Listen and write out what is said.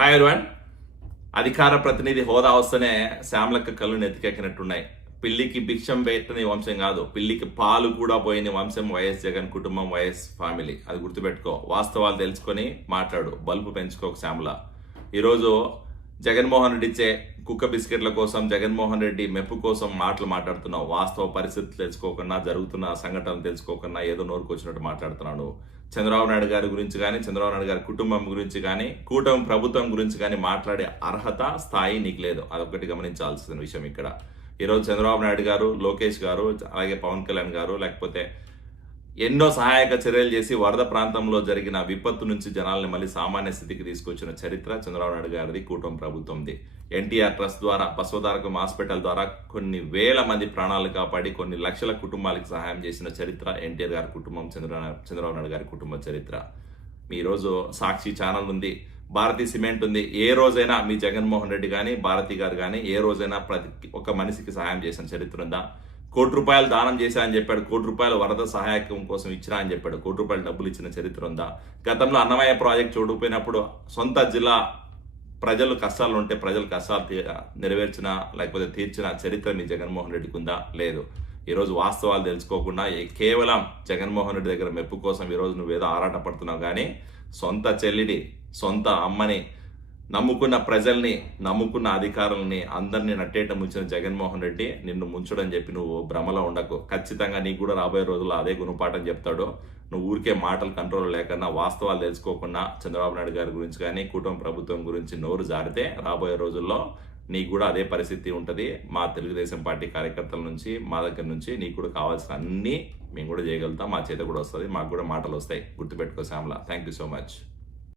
Hi everyone అధికార ప్రతినిధి హోదా వస్తేనే శ్యామలక్క కళ్ళు నెత్తికెక్కినట్టున్నాయి. పిల్లికి భిక్షం పెట్టని వంశం కాదు. పిల్లికి పాలు కూడా పోయిన వంశం వైఎస్ జగన్ కుటుంబం వైఎస్ ఫ్యామిలీ. అది గుర్తుపెట్టుకో. వాస్తవాలు తెలుసుకొని మాట్లాడు. బల్బు పెంచుకోక శ్యామల. ఈరోజు జగన్మోహన్ రెడ్డి ఇచ్చే కుక్క బిస్కెట్ల కోసం జగన్మోహన్ రెడ్డి మెప్పు కోసం మాటలు మాట్లాడుతున్నావు వాస్తవ పరిస్థితులు తెలుసుకోకుండా జరుగుతున్న సంఘటనలు తెలుసుకోకుండా ఏదో నోరుకొచ్చినట్టు మాట్లాడుతున్నాడు. చంద్రబాబు నాయుడు గారి గురించి కానీ చంద్రబాబు నాయుడు గారి కుటుంబం గురించి కానీ కూటమి ప్రభుత్వం గురించి కానీ మాట్లాడే అర్హత స్థాయి నీకు లేదు. అదొకటి గమనించాల్సిన విషయం ఇక్కడ. ఈరోజు చంద్రబాబు నాయుడు గారు లోకేష్ గారు అలాగే పవన్ కళ్యాణ్ గారు లేకపోతే ఎన్నో సహాయక చర్యలు చేసి వరద ప్రాంతంలో జరిగిన విపత్తు నుంచి జనాల్ని మళ్ళీ సామాన్య స్థితికి తీసుకొచ్చిన చరిత్ర చంద్రబాబు నాయుడు గారిది కూటమి ప్రభుత్వంది. ఎన్టీఆర్ ట్రస్ట్ ద్వారా బసవతారకం హాస్పిటల్ ద్వారా కొన్ని వేల మంది ప్రాణాలు కాపాడి కొన్ని లక్షల కుటుంబాలకు సహాయం చేసిన చరిత్ర ఎన్టీఆర్ గారి కుటుంబం చంద్ర చంద్రబాబు నాయుడు గారి కుటుంబ చరిత్ర. మీ రోజు సాక్షి ఛానల్ ఉంది భారతీ సిమెంట్ ఉంది. ఏ రోజైనా మీ జగన్మోహన్ రెడ్డి కానీ భారతి గారు కానీ ఏ రోజైనా ప్రతి ఒక్క మనిషికి సహాయం చేసిన చరిత్ర ఉందా? కోటి రూపాయలు దానం చేశా అని చెప్పాడు కోటి రూపాయలు వరద సహాయకం కోసం ఇచ్చినా అని చెప్పాడు కోటి రూపాయలు డబ్బులు ఇచ్చిన చరిత్ర ఉందా? గతంలో అన్నమయ్య ప్రాజెక్ట్ చూడకపోయినప్పుడు సొంత జిల్లా ప్రజలు కష్టాలు ఉంటే ప్రజలు కష్టాలు తీ- నెరవేర్చిన లేకపోతే తీర్చిన చరిత్ర మీ జగన్మోహన్ రెడ్డికి ఉందా? లేదు. ఈరోజు వాస్తవాలు తెలుసుకోకుండా ఏ- కేవలం జగన్మోహన్ రెడ్డి దగ్గర మెప్పు కోసం ఈరోజు నువ్వేదో ఆరాట పడుతున్నావు కానీ సొంత చెల్లిని సొంత అమ్మని నమ్ముకున్న ప్రజల్ని నమ్ముకున్న అధికారుల్ని అందరినీ నట్టేట ముంచిన జగన్మోహన్ రెడ్డి నిన్ను ముంచడం చెప్పి నువ్వు భ్రమలో ఉండకు. ఖచ్చితంగా నీకు కూడా రాబోయే రోజుల్లో అదే గుణపాఠం చెప్తాడు. నువ్వు ఊరికే మాటలు కంట్రోల్ లేకుండా వాస్తవాలు తెలుసుకోకుండా చంద్రబాబు నాయుడు గారి గురించి కానీ కుటుంబ ప్రభుత్వం గురించి నోరు జారితే రాబోయే రోజుల్లో నీకు కూడా అదే పరిస్థితి ఉంటుంది. మా తెలుగుదేశం పార్టీ కార్యకర్తల నుంచి మా దగ్గర నుంచి నీకు కూడా కావాల్సిన అన్నీ మేము కూడా చేయగలుగుతాం. మా చేత కూడా వస్తుంది మాకు కూడా మాటలు వస్తాయి. గుర్తుపెట్టుకో Shyamala. Thank you so much